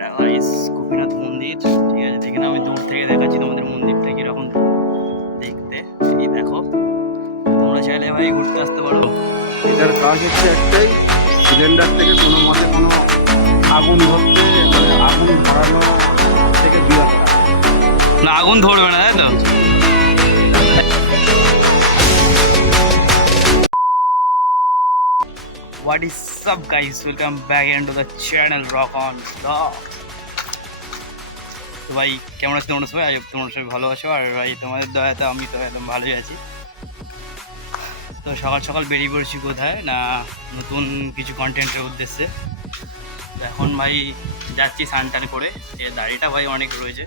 এটা গাইস গোপীনাথ মন্দির, ঠিক আছে। দেখে না, আমি দূর থেকে দেখাচ্ছি তোমাদের মন্দিরটা কিরকম দেখতে। এই দেখো, তোমরা চাইলে ভাই ঘুরতে আসতে পারো। এটার কাজ হচ্ছে একটাই, সিলিন্ডার থেকে কোনো মতে কোনো আগুন ধরতে মানে আগুন ধরানো থেকে বিরত রাখা। না, আগুন ধরবে না, তাই তো? What is up guys, welcome back into the channel Rock on Vlog। তো ভাই কেমন আছো তোমরা সবাই? তোমরা সবাই ভালো আছো? আর ভাই তোমাদের দয়াতে আমি তো একদম ভালোই আছি। তো সকাল সকাল বেরিয়ে পড়েছি কোথায় না, নতুন কিছু কন্টেন্টের উদ্দেশ্যে। তো এখন ভাই যাচ্ছি সানটান করে, যে দাড়িটা ভাই অনেক রয়েছে,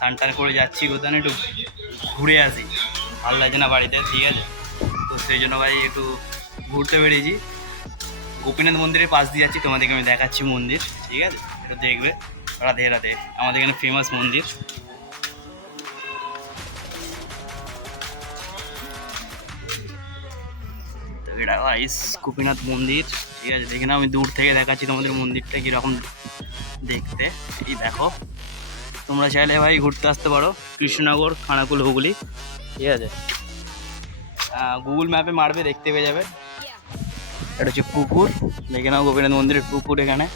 সানটান করে যাচ্ছি কোথায় না, একটু ঘুরে আসি। ভালো লাগছে না বাড়িতে, ঠিক আছে। তো সেই জন্য ভাই একটু ঘুরতে বেরিয়েছি। গোপীনাথ মন্দিরের পাশ দিয়ে যাচ্ছি, তোমাদেরকে আমি দেখাচ্ছি মন্দির, ঠিক আছে। তো দেখবে, রাধে রাধে। আমাদের এখানে ফেমাস মন্দির। তো এটা গাইস গোপীনাথ মন্দির, ঠিক আছে। দেখে না, আমি দূর থেকে দেখাচ্ছি তোমাদের মন্দিরটা কীরকম দেখতে। এই দেখো, তোমরা চাইলে ভাই ঘুরতে আসতে পারো কৃষ্ণনগর, খানাকুল, হুগলি, ঠিক আছে। গুগল ম্যাপে মারবে, দেখতে পেয়ে যাবে। এটা হচ্ছে পুকুর, দেখে নাও গোপীনাথ মন্দিরের পুকুর এখানে।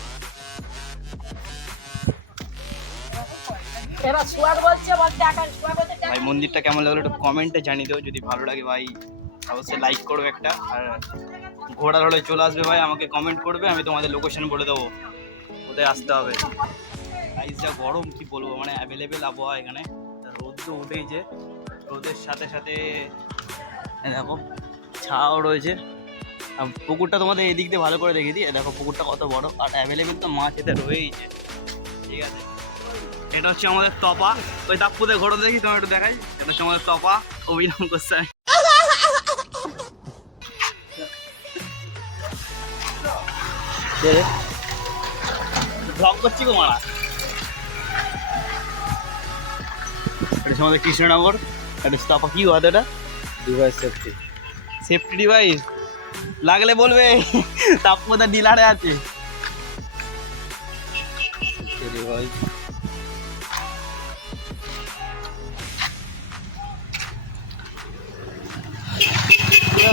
ভাই মন্দিরটা কেমন লাগলো একটু কমেন্টে জানিয়ে দেবো। যদি ভালো লাগে ভাই অবশ্যই লাইক করবে একটা, আর ঘোরার হলে চলে আসবে ভাই, আমাকে কমেন্ট করবে, আমি তোমাদের লোকেশন বলে দেবো কোথায় আসতে হবে। গাইস যা গরম কি বলবো, মানে অ্যাভেলেবেল আবহাওয়া এখানে। রোদ তো উঠেইছে, রোদের সাথে সাথে দেখো ছাও রয়েছে। আর পুকুরটা তোমাদের এদিক দিয়ে ভালো করে দেখে দিই, দেখো পুকুরটা কত বড়, আর অ্যাভেলেবেল তো মাছ এতে রয়েইছে, ঠিক আছে। এটা হচ্ছে আমাদের তপা, ওই তাপ্পুতে ঘোরো দেখি, তোমার একটু দেখাই। এটা হচ্ছে আমাদের তপা, অভিনম করছে। ব্লগ করছি গো মারা। এটা হচ্ছে আমাদের কৃষ্ণনগর, এটা হচ্ছে তপা। কি হয় এটা? Device safety. সেফটি ডিভাইস লাগলে বলবে, তাপ্পুদা ডিলারে আছে। ডিভাইস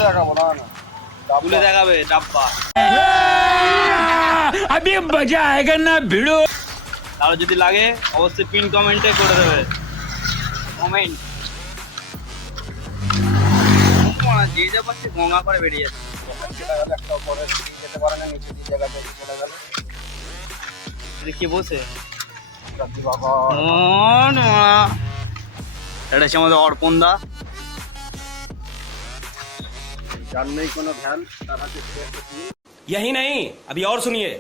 দেখাবো না, খুলে দেখাবে ডাব্বা। अभी मजा आएगा ना भिड़ो। তাহলে যদি লাগে অবশ্যই পিন কমেন্টে করে দেবে কমেন্ট। যে যা পাচ্ছে গঙ্গা করে বেরিয়ে যাচ্ছে। একটা উপরে যেতে পারে না, নিচে দিয়ে জায়গা চলে গেল। এটা কি বসে? বাবা এটা হচ্ছে আমাদের অর্পণ দা। যার নেই কোনো ধ্যান, তার হাতে একটা ফুল। यही नहीं, अभी और सुनिए।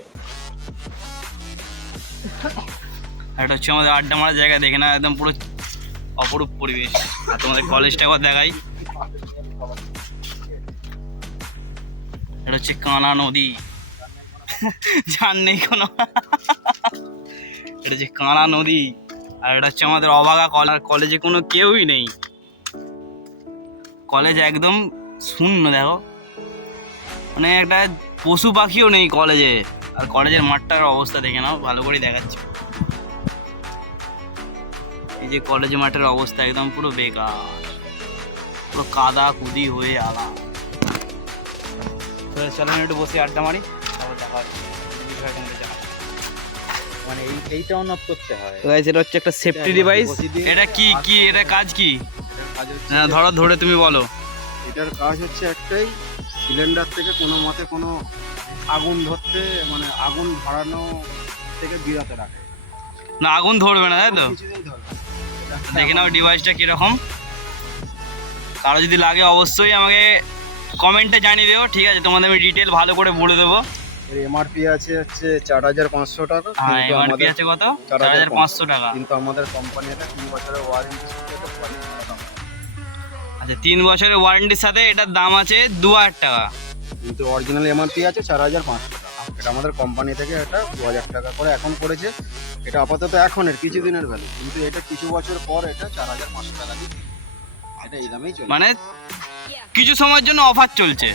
এটা হচ্ছে আমাদের আড্ডা মারার জায়গা, দেখে না একদম পুরো অপরূপ পরিবেশ। আর তোমাদের কলেজটা একবার দেখাই। এটা হচ্ছে কানা নদী, জান নেই কোনো। এটা হচ্ছে কানা নদী। আর এটা হচ্ছে আমাদের অবাগা কলেজ। কলেজে কোনো কেউই নেই, কলেজ একদম শূন্য। দেখো, মানে একটা পশু পাখিও নেই কলেজে। আর কলেজের মাঠটার অবস্থা দেখে নাও, ভালো করে দেখাচ্ছি। এই যে কলেজ মাঠের অবস্থা একদম পুরো বেকার, পুরো কাদা কুদি হয়ে আলা। তো চলো একটু বসে আড্ডা মারি, তারপর দেখা হচ্ছে। মানে এইটা অন অফ করতে হয়। এটা হচ্ছে একটা সেফটি ডিভাইস। এটা কি কি এটা কাজ কি? কাজ হচ্ছে, না ধরো, ধরে তুমি বলো। এটার কাজ হচ্ছে একটাই, সিলিন্ডার থেকে কোনো মতে কোনো আগুন ধরতে মানে আগুন ধরানো থেকে বিরত রাখে। না, আগুন ধরবে না, তাই তো? কিছুতেই ধরবে না। দেখে নাও ডিভাইসটা কিরকম। কারো যদি লাগে অবশ্যই আমাকে কমেন্টে জানিয়ে দেবো, ঠিক আছে। তোমাদের আমি ডিটেল ভালো করে বলে দেবো। এর এমআরপি আছে হচ্ছে 4,500 টাকা। হ্যাঁ, কিন্তু এমআরপি আমাদের আছে কত? 4,500 4,500 টাকা। কিন্তু আমাদের কোম্পানি এটা 3 বছরের ওয়ারেন্টি সাথে আচ্ছা, 3 বছরের ওয়ারেন্টির সাথে এটার দাম আছে 2,000 টাকা। কিন্তু অরিজিনাল এমআরপি আছে 4,500 টাকা। এটা আমাদের কোম্পানি থেকে এটা 2,000 টাকা করে এখন করেছে। এটা আপাতত এখনের কিছুদিনের ভ্যালু, কিন্তু এটা কিছু বছর পর এটা 4,500 টাকা দিয়ে এটা এই দামেই চলে। মানে কিছু সময়ের জন্য অফার চলছে।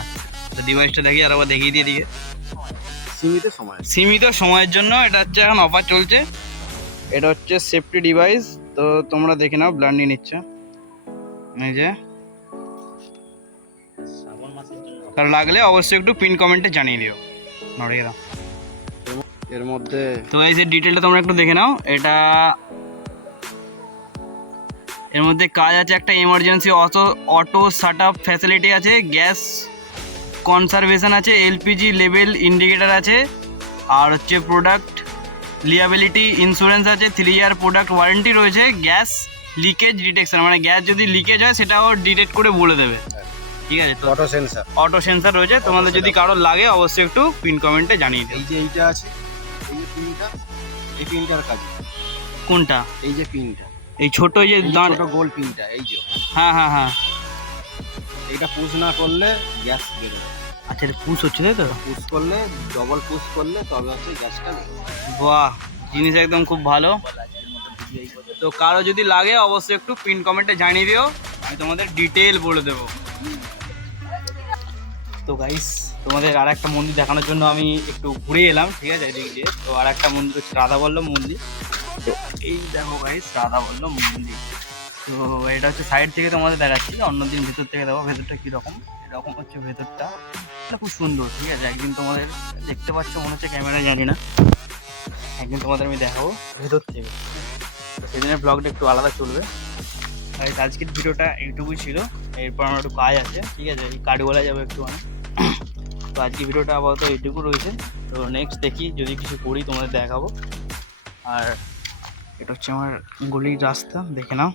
আচ্ছা, তো ডিভাইসটা দেখি আর একবার দেখিয়ে দিয়ে দিকে। সীমিত সময়। সীমিত সময়ের জন্য এটা হচ্ছে এখন অফার চলছে। এটা হচ্ছে সেফটি ডিভাইস, তো তোমরা দেখে নাও, ব্র্যান্ড নিয়ে নিচ্ছে এই যে। তার লাগলে অবশ্যই একটু পিন কমেন্টে জানিয়ে দিও। নড়িয়ে দাও। এর মধ্যে তো এই যে ডিটেলটা তোমরা একটু দেখে নাও। এটা এর মধ্যে কাজ আছে, একটা emergency auto shut up facility আছে, গ্যাস কনসারভেশন আছে, এলপিজি লেভেল ইন্ডিকেটার আছে, আর হচ্ছে প্রোডাক্ট লিয়াবিলিটি ইন্স্যুরেন্স আছে, 3 ইয়ার প্রোডাক্ট ওয়ারেন্টি রয়েছে, গ্যাস লিকেজ ডিটেকশন, মানে গ্যাস যদি লিকেজ হয় সেটাও ডিটেক্ট করে বলে দেবে। ঠিক আছে, তো অটো সেন্সার। অটো সেন্সার রয়েছে। তোমাদের যদি কারোর লাগে অবশ্যই একটু পিন কমেন্টে জানিয়ে দিও। এই যে এইটা আছে, এই যে পিনটা, এই পিনটার কাজ। কোনটা? এই যে পিনটা, এই ছোট এই যে এই যে ছোট গোল পিনটা, এই যে। হ্যাঁ হ্যাঁ হ্যাঁ, এইটা পুশ না করলে গ্যাস বেরোবে। আচ্ছা এটা পুশ হচ্ছে তাই তো? পুশ করলে, ডবল পুশ করলে তবে হচ্ছে গ্যাসটা বেরোবে। বাহ, জিনিস একদম খুব ভালো। তো কারো যদি লাগে অবশ্যই একটু পিন কমেন্টে জানিয়ে দিও, আমি তোমাদের ডিটেল বলে দেবো। তো গাইস, তোমাদের আর একটা মন্দির দেখানোর জন্য আমি একটু ঘুরে এলাম, ঠিক আছে, এদিক দিয়ে। তো আর একটা মন্দির হচ্ছে রাধাবল্লভ মন্দির। তো এই দেখো গাইস, রাধাবল্লভ মন্দির। তো এটা হচ্ছে সাইড থেকে তোমাদের দেখাচ্ছি, অন্যদিন ভেতর থেকে দেখো ভেতরটা কীরকম। এরকম হচ্ছে ভেতরটা, এটা খুব সুন্দর। ঠিক আছে, একদিন তোমাদের দেখতে পাচ্ছ মনে হচ্ছে ক্যামেরায়, জানি না, একদিন তোমাদের আমি দেখাবো ভেতর থেকে। তো সেদিনের ব্লগটা একটু আলাদা চলবে। গাইস আজকের ভিডিওটা এইটুকুই ছিল। এরপর আমার একটু কাজ আছে, ঠিক আছে, এই কাঠগোলা যাবে একটু মানে। তো আজকে ভিডিওটা আপাতত এইটুকু রয়েছে। তো নেক্সট দেখি যদি কিছু করি তোমাদের দেখাবো। আর এটা হচ্ছে আমার গলির রাস্তা, দেখে নাও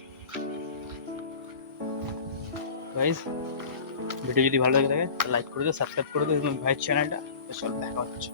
গাইস। ভিডিও যদি ভালো লাগে থাকে লাইক করে দিও, সাবস্ক্রাইব করে দিও ভাইয়ের চ্যানেলটা। তো চল দেখা হচ্ছে।